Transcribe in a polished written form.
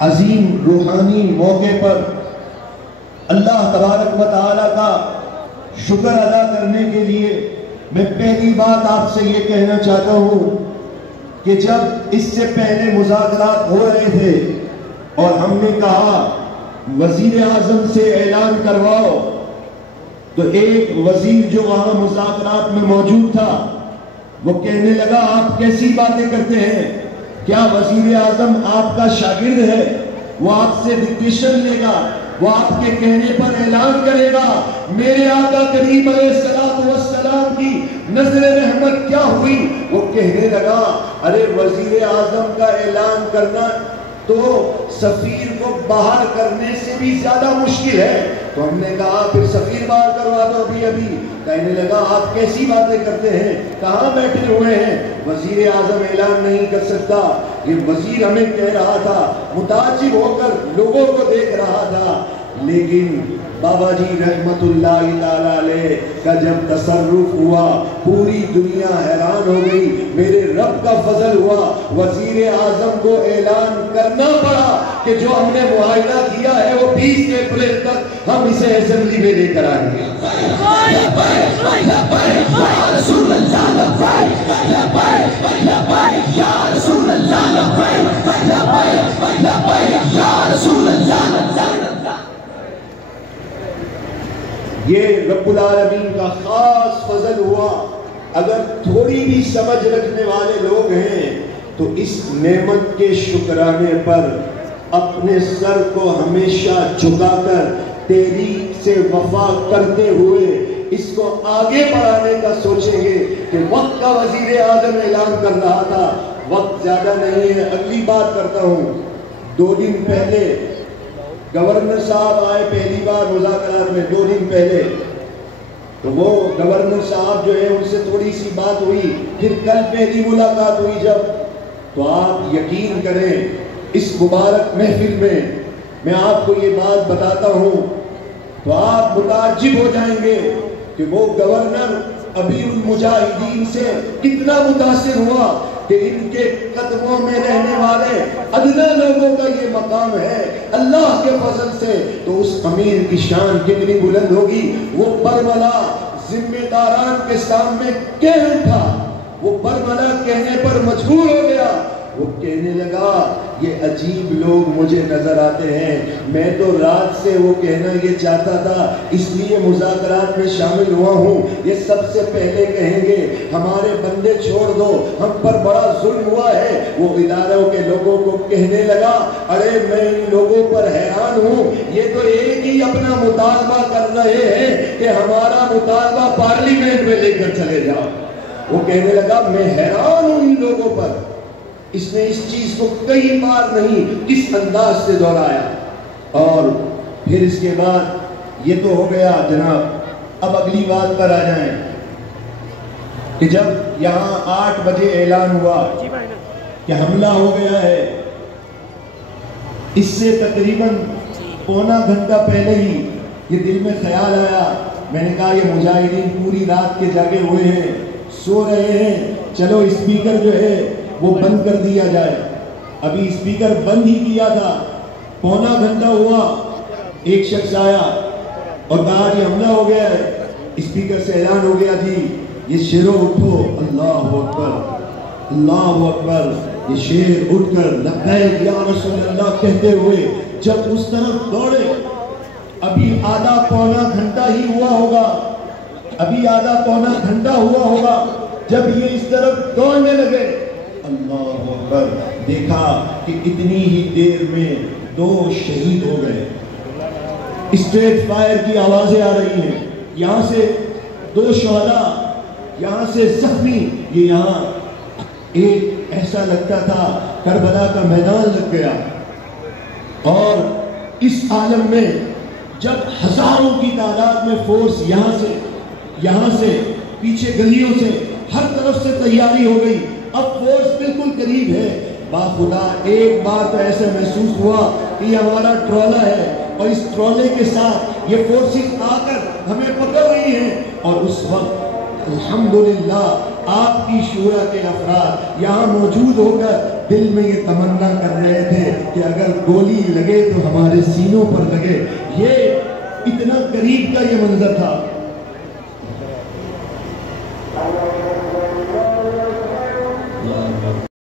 عظیم روحانی موقع پر اللہ تبارک و تعالیٰ کا شکر ادا کرنے کے لیے میں پہلی بات آپ سے یہ کہنا چاہتا ہوں کہ جب اس سے پہلے مذاکرات ہو رہے تھے اور ہم نے کہا وزیر اعظم سے اعلان کرواؤ، تو ایک وزیر جو وہاں مذاکرات میں موجود تھا وہ کہنے لگا آپ کیسی باتیں کرتے ہیں، کیا وزیر اعظم آپ کا شاگرد ہے؟ وہ آپ سے ڈکٹیشن لے گا، وہ آپ کے کہنے پر اعلان کرے گا۔ میرے آقا کریم علیہ السلام کی نظر رحمت کیا ہوئی؟ وہ کہنے لگا ارے وزیر اعظم کا اعلان کرنا تو سفیر کو باہر کرنے سے بھی زیادہ مشکل ہے۔ تو ہم نے کہا پھر سفیر باہر کروا دو ابھی۔ کہنے لگا آپ کیسی باتیں کرتے ہیں، کہاں بیٹھے ہوئے ہیں، وزیر اعظم اعلان نہیں کر سکتا۔ یہ وزیر ہمیں کہہ رہا تھا، متعجب ہو کر لوگوں کو دیکھ رہا تھا، لیکن بابا جی رحمت اللہ تعالیٰ علیہ کا جب تصرف ہوا پوری دنیا حیران ہو گئی۔ میرے رب کا فضل ہوا، وزیر اعظم کو اعلان کرنا پڑا کہ جو ہم نے معاہدہ کیا ہے وہ 20 اپریل تک ہم اسے اسمبلی میں لے کر آئیں گے۔ یہ رب العالمین کا خاص فضل ہوا۔ اگر تھوڑی بھی سمجھ رکھنے والے لوگ ہیں تو اس نعمت کے شکرانے پر اپنے سر کو ہمیشہ جھکا کر تحریک سے وفا کرتے ہوئے اس کو آگے بڑھانے کا سوچیں گے کہ وقت کا وزیر اعظم اعلان کر رہا تھا، وقت زیادہ نہیں ہے۔ اگلی بات کرتا ہوں، 2 دن پہلے گورنر صاحب آئے پہلی بار مذاکرات میں، 2 دن پہلے، تو وہ گورنر صاحب جو ہے ان سے تھوڑی سی بات ہوئی، پھر کل پہلی ملاقات ہوئی جب، تو آپ یقین کریں اس مبارک محفل میں آپ کو یہ بات بتاتا ہوں تو آپ متعجب ہو جائیں گے کہ وہ گورنر امیر المجاہدین سے کتنا متاثر ہوا کہ ان کے قدموں میں رہنے والے ادنا لوگوں کا یہ مقام ہے اللہ کے فضل سے، تو اس امیر کی شان کتنی بلند ہوگی۔ وہ برملا ذمہ داران کے سامنے کہہ اٹھا، وہ برملا کہنے پر مجبور ہو گیا، وہ کہنے لگا یہ عجیب لوگ مجھے نظر آتے ہیں، میں تو رات سے وہ کہنا یہ چاہتا تھا اس لیے مذاکرات میں شامل ہوا ہوں۔ یہ سب سے پہلے کہیں گے ہمارے بندے چھوڑ دو، ہم پر بڑا ظلم ہوا ہے۔ وہ اداروں کے لوگوں کو کہنے لگا ارے میں ان لوگوں پر حیران ہوں، یہ تو ایک ہی اپنا مطالبہ کر رہے ہیں کہ ہمارا مطالبہ پارلیمنٹ میں لے کر چلے جاؤ۔ وہ کہنے لگا میں حیران ہوں ان لوگوں پر۔ اس نے اس چیز کو کئی بار نہیں کس انداز سے دہرایا۔ اور پھر اس کے بعد یہ تو ہو گیا جناب، اب اگلی بات پر آ جائیں کہ جب یہاں 8 بجے اعلان ہوا کہ حملہ ہو گیا ہے، اس سے تقریباً پونا گھنٹہ پہلے ہی یہ دل میں خیال آیا، میں نے کہا یہ مجاہدین پوری رات کے جاگے ہوئے ہیں، سو رہے ہیں، چلو اسپیکر جو ہے وہ بند کر دیا جائے۔ ابھی اسپیکر بند ہی کیا تھا، پونا گھنٹہ ہوا، ایک شخص آیا اور کہا یہ حملہ ہو گیا ہے، اسپیکر سے اعلان ہو گیا جی یہ شیرو اٹھو، اللہ اکبر اللہ اکبر۔ یہ شیر اٹھ کر لبیک یا رسول اللہ کہتے ہوئے جب اس طرف دوڑے، ابھی آدھا پونا گھنٹہ ہی ہوا ہوگا، ابھی آدھا پونا گھنٹہ ہوا ہوگا جب یہ اس طرف دوڑنے لگے، اللہ اکبر، دیکھا کہ اتنی ہی دیر میں 2 شہید ہو گئے۔ اسٹریٹ فائر کی آوازیں آ رہی ہیں، یہاں سے 2 شہداء، یہاں سے زخمی، یہ یہاں ایک ایسا لگتا تھا کربلا کا میدان لگ گیا۔ اور اس عالم میں جب ہزاروں کی تعداد میں فورس یہاں سے پیچھے گلیوں سے ہر طرف سے تیاری ہو گئی، اب فورس بالکل قریب ہے، باخدا ایک بار تو ایسے محسوس ہوا کہ یہ ہمارا ٹرولہ ہے اور اس ٹرولے کے ساتھ یہ فورسز آ کر ہمیں پکڑ رہی ہیں، اور اس وقت الحمدللہ آپ کی شورا کے افراد یہاں موجود ہو کر دل میں یہ تمنا کر رہے تھے کہ اگر گولی لگے تو ہمارے سینوں پر لگے. یہ اتنا قریب کا یہ منظر تھا.